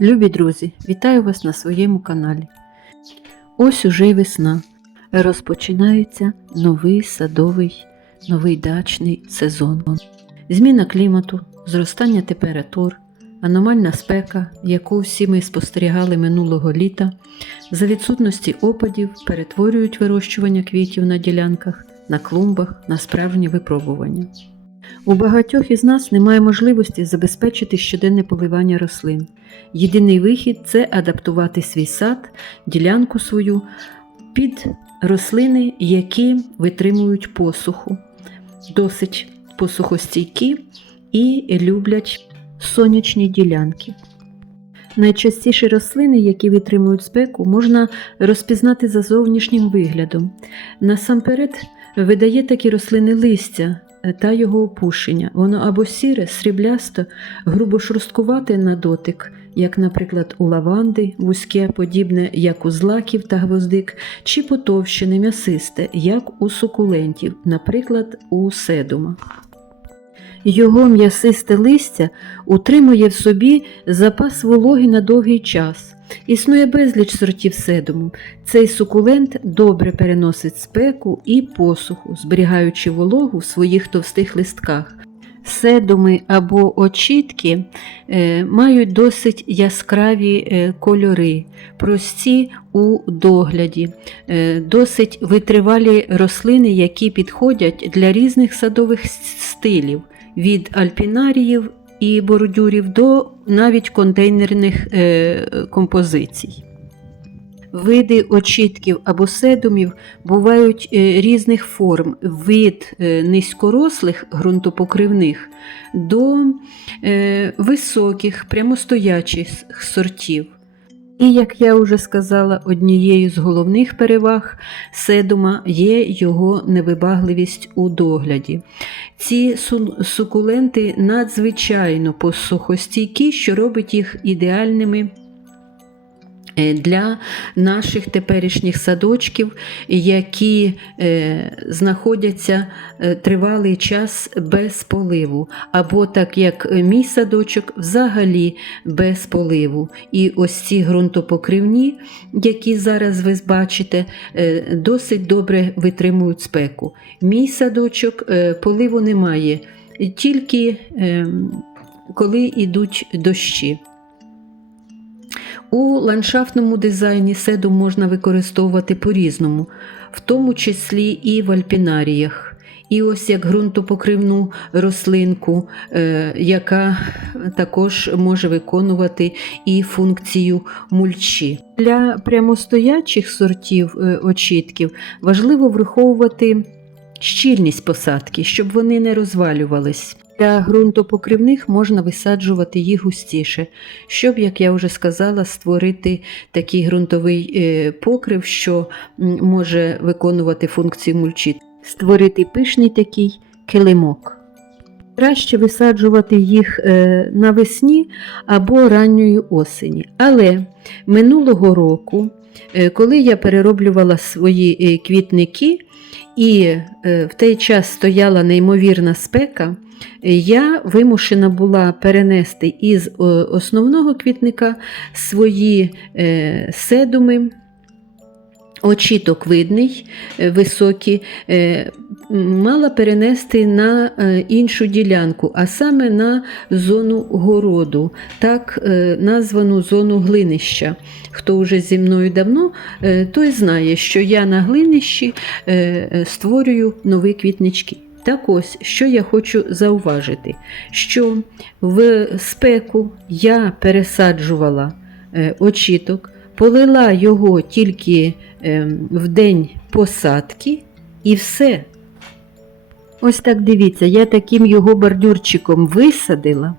Любі друзі, вітаю вас на своєму каналі. Ось уже й весна. Розпочинається новий садовий, новий дачний сезон. Зміна клімату, зростання температур, аномальна спека, яку всі ми спостерігали минулого літа, за відсутності опадів перетворюють вирощування квітів на ділянках, на клумбах на справжні випробування. У багатьох із нас немає можливості забезпечити щоденне поливання рослин. Єдиний вихід це адаптувати свій сад, ділянку свою під рослини, які витримують посуху, досить посухостійкі і люблять сонячні ділянки. Найчастіші рослини, які витримують спеку, можна розпізнати за зовнішнім виглядом. Насамперед видає такі рослини листя та його опушення. Воно або сіре, сріблясто, грубо шорсткувате на дотик, як, наприклад, у лаванди, вузьке, подібне, як у злаків та гвоздик, чи потовщене м'ясисте, як у сукулентів, наприклад, у седума. Його м'ясисте листя утримує в собі запас вологи на довгий час. Існує безліч сортів седуму. Цей сукулент добре переносить спеку і посуху, зберігаючи вологу в своїх товстих листках. Седуми або очітки е, мають досить яскраві е, кольори, прості у догляді, е, досить витривалі рослини, які підходять для різних садових стилів від альпінаріїв і бордюрів до навіть контейнерних е, композицій. Види очітків або седумів бувають е, різних форм від е, низькорослих ґрунтопокривних до е, високих прямостоячих сортів. І, як я вже сказала, однією з головних переваг седума є його невибагливість у догляді. Ці сукуленти надзвичайно посухостійкі, що робить їх ідеальними. Для наших теперішніх садочків, які е, знаходяться е, тривалий час без поливу, або так як мій садочок, взагалі без поливу. І ось ці ґрунтопокривні, які зараз ви бачите, е, досить добре витримують спеку. Мій садочок е, поливу немає, тільки е, коли йдуть дощі. У ландшафтному дизайні седу можна використовувати по-різному, в тому числі і в альпінаріях. І ось як ґрунтопокривну рослинку, е, яка також може виконувати і функцію мульчі. Для прямостоячих сортів е, очітків важливо враховувати щільність посадки, щоб вони не розвалювались. Для ґрунтопокривних можна висаджувати їх густіше, щоб, як я вже сказала, створити такий ґрунтовий е, покрив, що може виконувати функцію мульчі, створити пишний такий килимок. Краще висаджувати їх е, навесні або ранньої осені. Але минулого року, е, коли я перероблювала свої квітники, і в той час стояла неймовірна спека, я вимушена була перенести із основного квітника свої е, седуми. Очіток видний, е, високий, е, мала перенести на іншу ділянку, а саме на зону городу, так названу зону глинища. Хто вже зі мною давно, той знає, що я на глинищі створюю нові квітнички. Так ось, що я хочу зауважити, що в спеку я пересаджувала е, очіток, полила його тільки ем, в день посадки і все. Ось так дивіться, я таким його бордюрчиком висадила,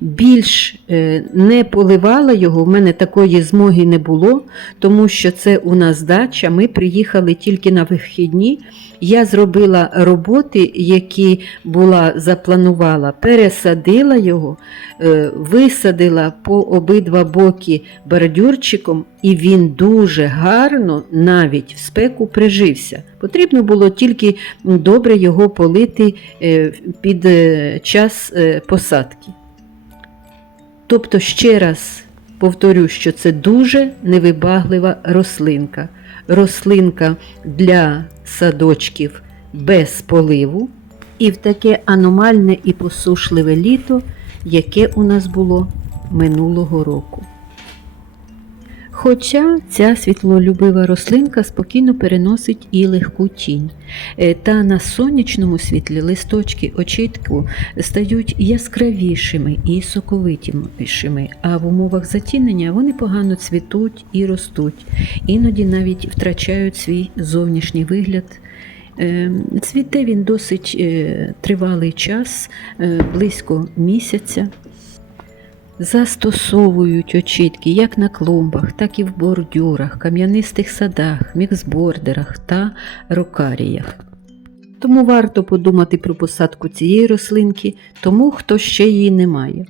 більш е, не поливала його, в мене такої змоги не було, тому що це у нас дача, ми приїхали тільки на вихідні. Я зробила роботи, які була запланувала, пересадила його, е, висадила по обидва боки бордюрчиком, і він дуже гарно навіть в спеку прижився. Потрібно було тільки добре його полити е, під час посадки. Тобто, ще раз Повторю, що це дуже невибаглива рослинка. Рослинка для садочків без поливу і в таке аномальне і посушливе літо, яке у нас було минулого року. Хоча ця світлолюбива рослинка спокійно переносить і легку тінь. Е, Та на сонячному світлі листочки очітку стають яскравішими і соковитішими, а в умовах затінення вони погано цвітуть і ростуть, іноді навіть втрачають свій зовнішній вигляд. Е, Цвіте він досить е, тривалий час, близько місяця. Застосовують очітки як на клумбах, так і в бордюрах, кам'янистих садах, міксбордерах та рокаріях. Тому варто подумати про посадку цієї рослинки тому, хто ще її не має.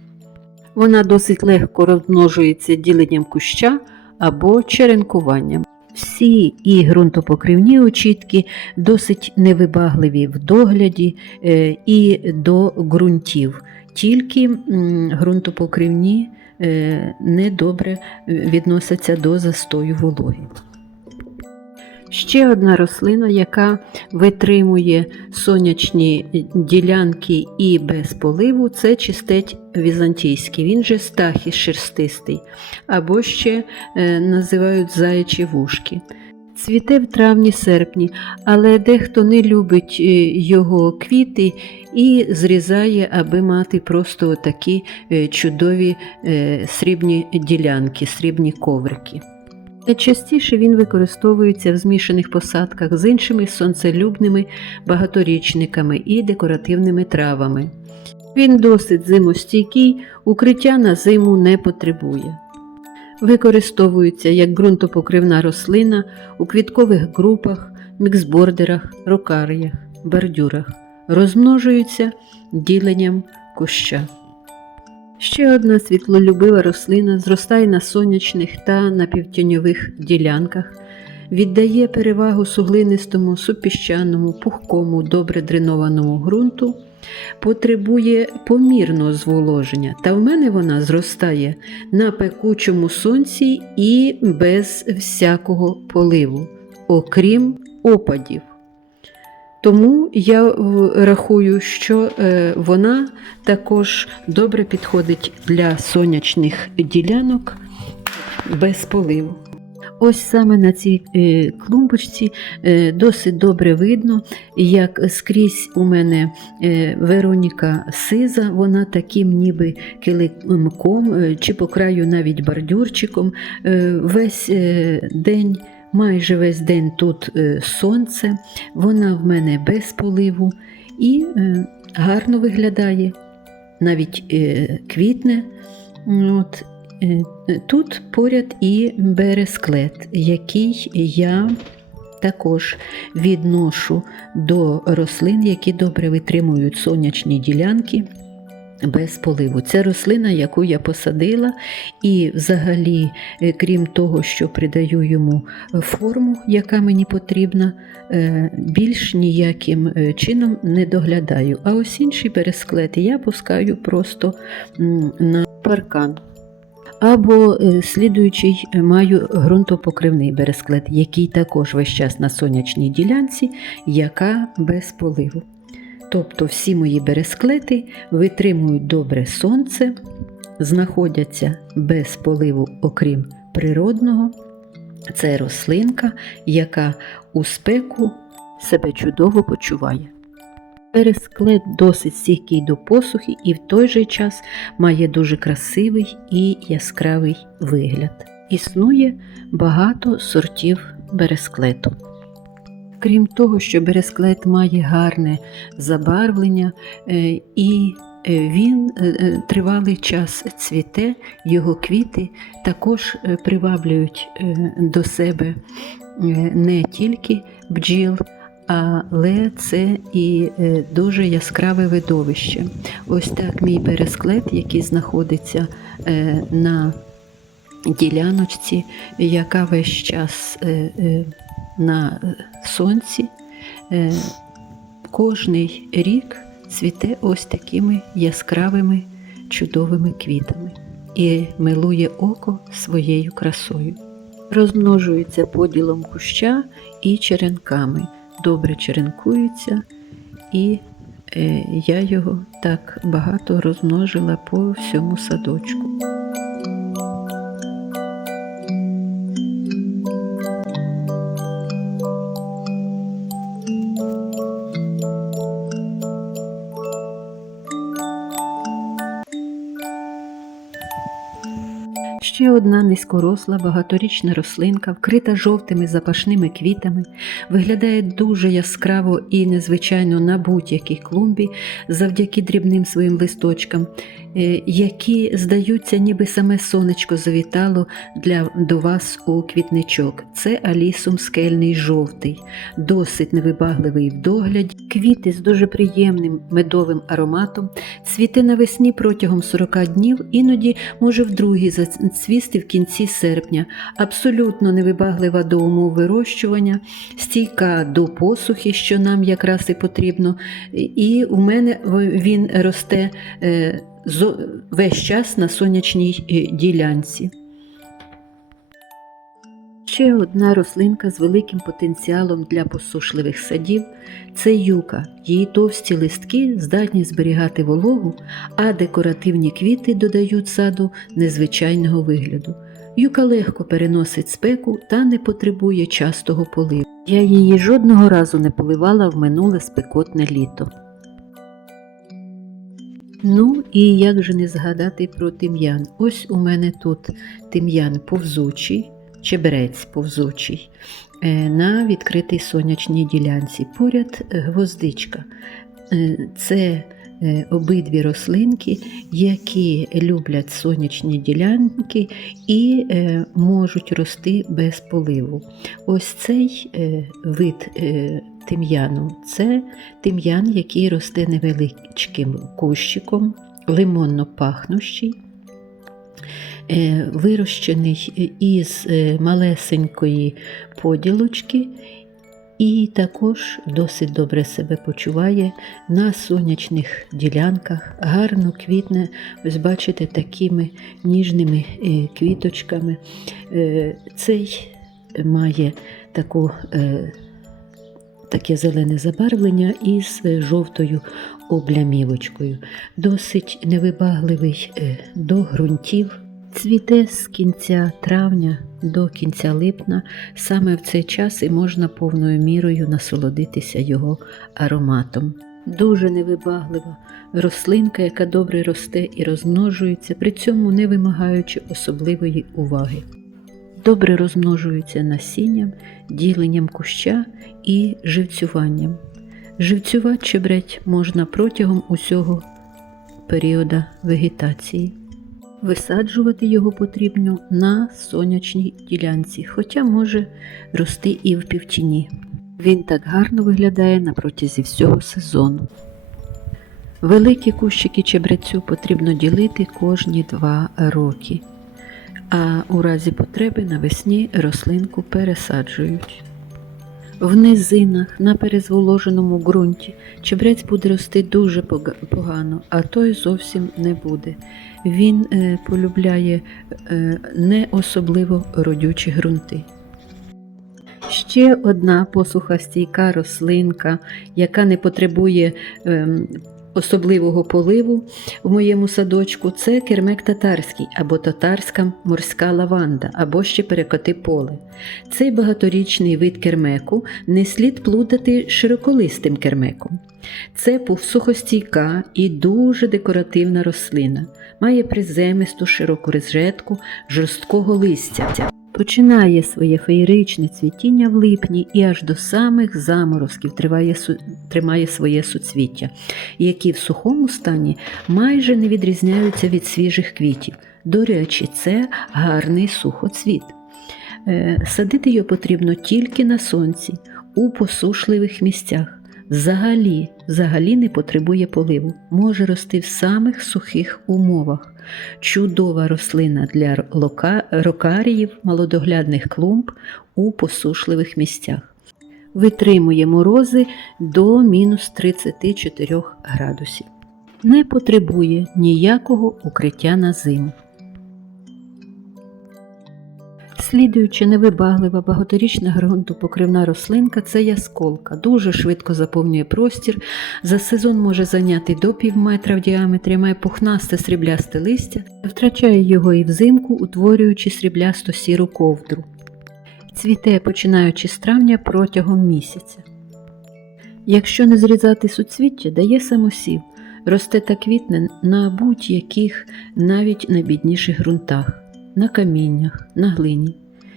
Вона досить легко розмножується діленням куща або черенкуванням. Всі і ґрунтопокривні очітки досить невибагливі в догляді е, і до ґрунтів. Тільки ґрунтопокривні е, недобре відносяться до застою вологи. Ще одна рослина, яка витримує сонячні ділянки і без поливу, це чистець візантійський, він же стахіс шерстистий, або ще е, називають заячі вушки. Цвіте в травні-серпні, але дехто не любить е, його квіти і зрізає, аби мати просто такі е, чудові е, срібні ділянки, срібні коврики. Найчастіше він використовується в змішаних посадках з іншими сонцелюбними багаторічниками і декоративними травами. Він досить зимостійкий, укриття на зиму не потребує. Використовується як ґрунтопокривна рослина у квіткових групах, міксбордерах, рокаріях, бордюрах. Розмножується діленням куща. Ще одна світлолюбива рослина зростає на сонячних та напівтіньових ділянках, віддає перевагу суглинистому, супіщаному, пухкому, добре дренованому ґрунту, потребує помірного зволоження, та в мене вона зростає на пекучому сонці і без всякого поливу, окрім опадів. Тому я рахую, що е, вона також добре підходить для сонячних ділянок без поливу. Ось саме на цій е, клумбочці е, досить добре видно, як скрізь у мене е, Вероніка сиза, вона таким ніби килимком чи по краю навіть бордюрчиком. Весь день Майже весь день тут сонце, вона в мене без поливу і гарно виглядає, навіть квітне. От, тут поряд і бересклет, який я також відношу до рослин, які добре витримують сонячні ділянки. Без поливу. Це рослина, яку я посадила, і взагалі, е, крім того, що придаю йому форму, яка мені потрібна, е, більш ніяким е, чином не доглядаю. А ось інші бересклети я пускаю просто на паркан. Або е, слідуючий е, маю ґрунтопокривний бересклет, який також весь час на сонячній ділянці, яка без поливу. Тобто всі мої бересклети витримують добре сонце, знаходяться без поливу, окрім природного. Це рослинка, яка у спеку себе чудово почуває. Бересклет досить стійкий до посухи і в той же час має дуже красивий і яскравий вигляд. Існує багато сортів бересклету. Крім того, що бересклет має гарне забарвлення е, і е, він е, тривалий час цвіте, його квіти також приваблюють до себе не тільки бджіл, але це і е, дуже яскраве видовище. Ось так мій бересклет, який знаходиться е, на діляночці, яка весь час е, на сонці, кожний рік цвіте ось такими яскравими чудовими квітами. і милує око своєю красою. Розмножується поділом куща і черенками. Добре черенкується, і е, я його так багато розмножила по всьому садочку. Ще одна низькоросла багаторічна рослинка, вкрита жовтими запашними квітами, виглядає дуже яскраво і незвичайно на будь-якій клумбі завдяки дрібним своїм листочкам, які здаються, ніби саме сонечко завітало для, до вас у квітничок. Це алісум скельний жовтий, досить невибагливий в догляді, квіти з дуже приємним медовим ароматом, цвіте навесні протягом 40 днів, іноді може вдруге зацвісти в кінці серпня, абсолютно невибаглива до умов вирощування, стійка до посухи, що нам якраз і потрібно. І у мене він росте е, весь час на сонячній е, ділянці. Ще одна рослинка з великим потенціалом для посушливих садів це юка. Її товсті листки здатні зберігати вологу, а декоративні квіти додають саду незвичайного вигляду. Юка легко переносить спеку та не потребує частого поливу. Я її жодного разу не поливала в минуле спекотне літо. Ну і як же не згадати про тим'ян? Ось у мене тут тим'ян повзучий, чебрець повзучий е, на відкритій сонячній ділянці. Поряд гвоздичка. Е, Це е, обидві рослинки, які люблять сонячні ділянки і можуть рости без поливу. Ось цей вид тим'яну це тим'ян, який росте невеличким кущиком, лимонно пахнущий. Е, вирощений із е, малесенької поділочки і також досить добре себе почуває на сонячних ділянках, гарно квітне, ось бачите, такими ніжними е, квіточками. Цей має таку, таке зелене забарвлення із жовтою облямівочкою. Досить невибагливий е, до ґрунтів. Цвіте з кінця травня до кінця липня, саме в цей час і можна повною мірою насолодитися його ароматом. Дуже невибаглива рослинка, яка добре росте і розмножується, при цьому не вимагаючи особливої уваги. Добре розмножується насінням, діленням куща і живцюванням. Живцювати чебреть можна протягом усього періоду вегетації. Висаджувати його потрібно на сонячній ділянці, хоча може рости і в півтіні. Він так гарно виглядає на протязі всього сезону. Великі кущики чебрецю потрібно ділити кожні два роки, а у разі потреби навесні рослинку пересаджують. В низинах на перезволоженому ґрунті чебрець буде рости дуже погано, а той зовсім не буде. Він е, полюбляє е, не особливо родючі ґрунти. Ще одна посухостійка рослинка, яка не потребує ем, особливого поливу в моєму садочку, це кермек татарський або татарська морська лаванда, або ще перекоти поле. Цей багаторічний вид кермеку не слід плутати широколистим кермеком. Це сухостійка і дуже декоративна рослина, має приземисту широку розжетку жорсткого листя. Починає своє феєричне цвітіння в липні і аж до самих заморозків триває, тримає своє суцвіття, які в сухому стані майже не відрізняються від свіжих квітів. До речі, це гарний сухоцвіт. Е, Садити його потрібно тільки на сонці, у посушливих місцях. Взагалі, взагалі не потребує поливу, може рости в самих сухих умовах. Чудова рослина для лока- рокаріїв, малодоглядних клумб у посушливих місцях. Витримує морози до мінус 34 градусів. Не потребує ніякого укриття на зиму. Слідуючи невибаглива багаторічна ґрунтопокривна рослинка це ясколка. Дуже швидко заповнює простір. За сезон може зайняти до пів метра в діаметрі, має пухнасте сріблясте листя, втрачає його і взимку, утворюючи сріблясто сіру ковдру. Цвіте починаючи з травня протягом місяця. Якщо не зрізати суцвіття, дає самосів, росте та квітне на будь-яких навіть найбідніших ґрунтах на каміннях, на глині.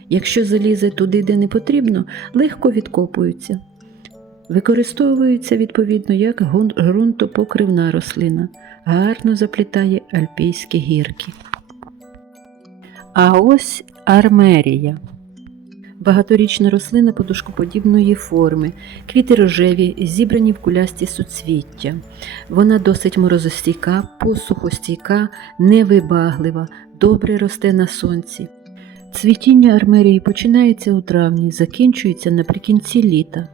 Якщо залізе туди, де не потрібно, легко відкопуються. Використовується відповідно як ґрунтопокривна рослина, гарно заплітає альпійські гірки. А ось армерія. Багаторічна рослина подушкоподібної форми, квіти рожеві, зібрані в кулясті суцвіття. Вона досить морозостійка, посухостійка, невибаглива, добре росте на сонці. Цвітіння армерії починається у травні, закінчується наприкінці літа.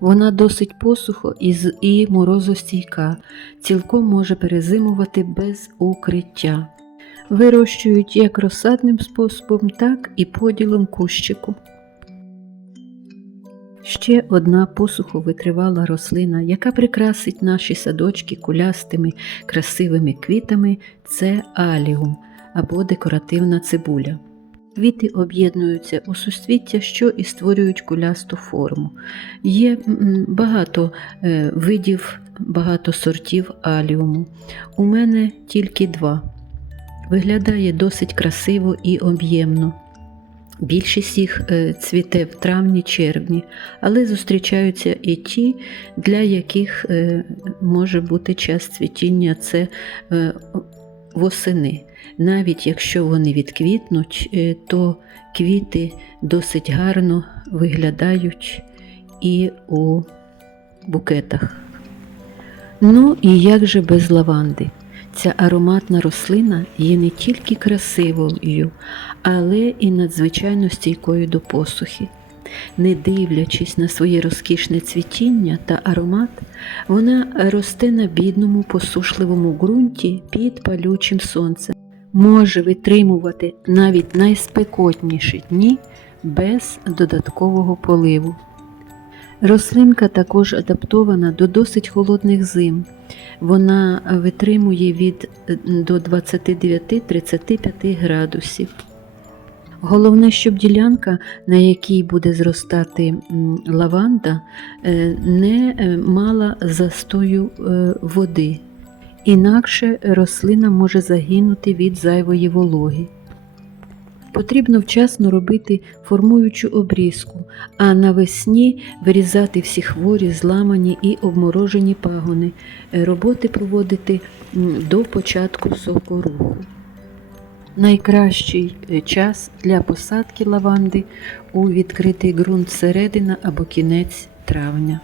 Вона досить посухо і, з- і морозостійка, цілком може перезимувати без укриття. Вирощують як розсадним способом, так і поділом кущику. Ще одна посухо витривала рослина, яка прикрасить наші садочки кулястими красивими квітами, це аліум або декоративна цибуля. Квіти об'єднуються у суцвіття, що і створюють кулясту форму. Є багато е, видів, багато сортів аліуму. У мене тільки два. Виглядає досить красиво і об'ємно. Більшість їх е, цвіте в травні-червні, але зустрічаються і ті, для яких е, може бути час цвітіння це восени. Навіть якщо вони відквітнуть, е, то квіти досить гарно виглядають і у букетах. Ну і як же без лаванди? Ця ароматна рослина є не тільки красивою, але і надзвичайно стійкою до посухи. Не дивлячись на своє розкішне цвітіння та аромат, вона росте на бідному посушливому ґрунті під палючим сонцем, може витримувати навіть найспекотніші дні без додаткового поливу. Рослинка також адаптована до досить холодних зим. Вона витримує від е, до 29-35 градусів. Головне, щоб ділянка, на якій буде зростати лаванда, е, не е, мала застою е, води, інакше рослина може загинути від зайвої вологи. Потрібно вчасно робити формуючу обрізку, а навесні вирізати всі хворі, зламані і обморожені пагони, роботи проводити до початку сокоруху. Найкращий е, час для посадки лаванди у відкритий ґрунт середина або кінець травня.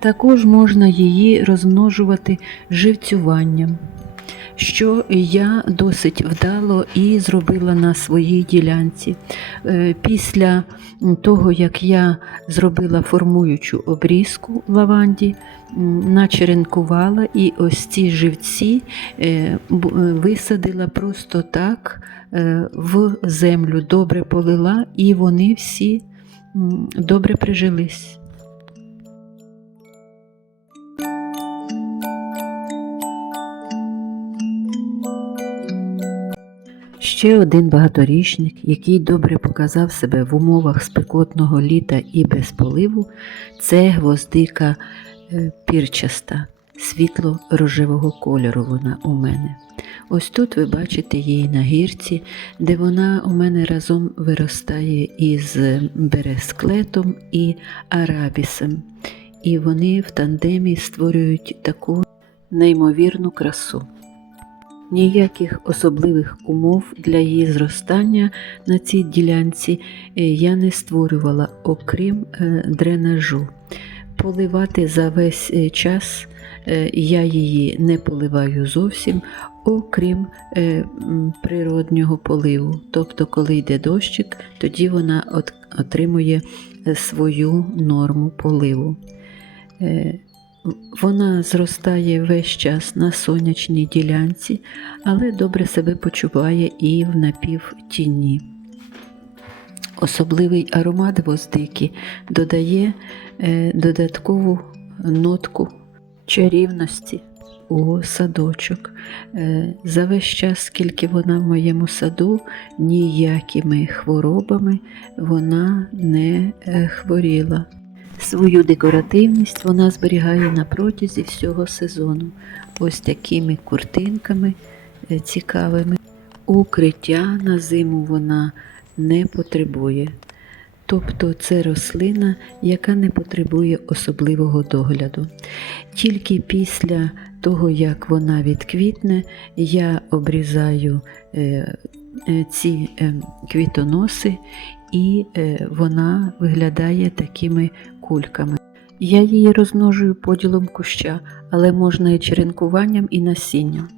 Також можна її розмножувати живцюванням, що я досить вдало і зробила на своїй ділянці. Е, Після того, як я зробила формуючу обрізку лаванді, начеренкувала і ось ці живці е, е, висадила просто так в землю, добре полила, і вони всі добре прижились. Ще один багаторічник, який добре показав себе в умовах спекотного літа і без поливу, це гвоздика е, пірчаста, світло-рожевого кольору вона у мене. Ось тут ви бачите її на гірці, де вона у мене разом виростає із бересклетом і арабісом. І вони в тандемі створюють таку неймовірну красу. Ніяких особливих умов для її зростання на цій ділянці е, я не створювала, окрім е, дренажу. Поливати за весь е, час я її не поливаю зовсім, окрім природнього поливу. Тобто, коли йде дощик, тоді вона отримує свою норму поливу. Вона зростає весь час на сонячній ділянці, але добре себе почуває і в напівтіні. Особливий аромат гвоздики додає е, додаткову нотку чарівності у садочок. Е, За весь час, скільки вона в моєму саду, ніякими хворобами вона не е, хворіла. Свою декоративність вона зберігає на протязі всього сезону. Ось такими куртинками е, цікавими. Укриття на зиму вона не потребує. Тобто це рослина, яка не потребує особливого догляду. Тільки після того, як вона відквітне, я обрізаю е, е, ці квітоноси, і вона виглядає такими кульками. Я її розмножую поділом куща, але можна і черенкуванням, і насінням.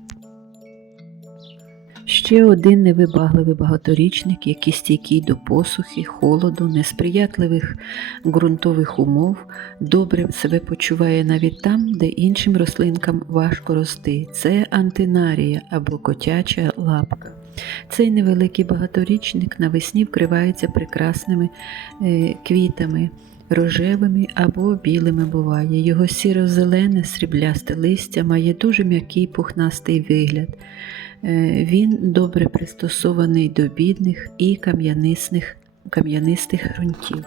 Ще один невибагливий багаторічник, який стійкий до посухи, холоду, несприятливих ґрунтових умов, добре себе почуває навіть там, де іншим рослинкам важко рости. Це антинарія або котяча лапка. Цей невеликий багаторічник навесні вкривається прекрасними е, квітами. Рожевими або білими буває. Його сіро-зелене сріблясте листя має дуже м'який пухнастий вигляд. Е, Він добре пристосований до бідних і кам'янисних, кам'янистих ґрунтів.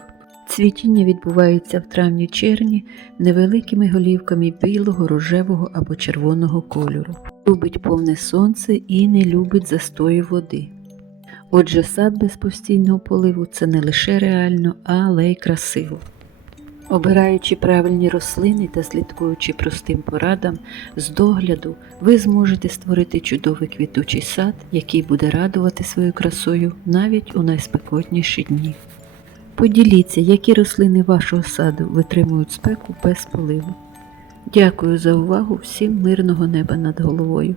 Цвітіння відбувається в травні-червні невеликими голівками білого, рожевого або червоного кольору. Любить повне сонце і не любить застою води. Отже, сад без постійного поливу це не лише реально, але й красиво. Обираючи правильні рослини та слідкуючи простим порадам з догляду, ви зможете створити чудовий квітучий сад, який буде радувати своєю красою навіть у найспекотніші дні. Поділіться, які рослини вашого саду витримують спеку без поливу. Дякую за увагу, всім мирного неба над головою.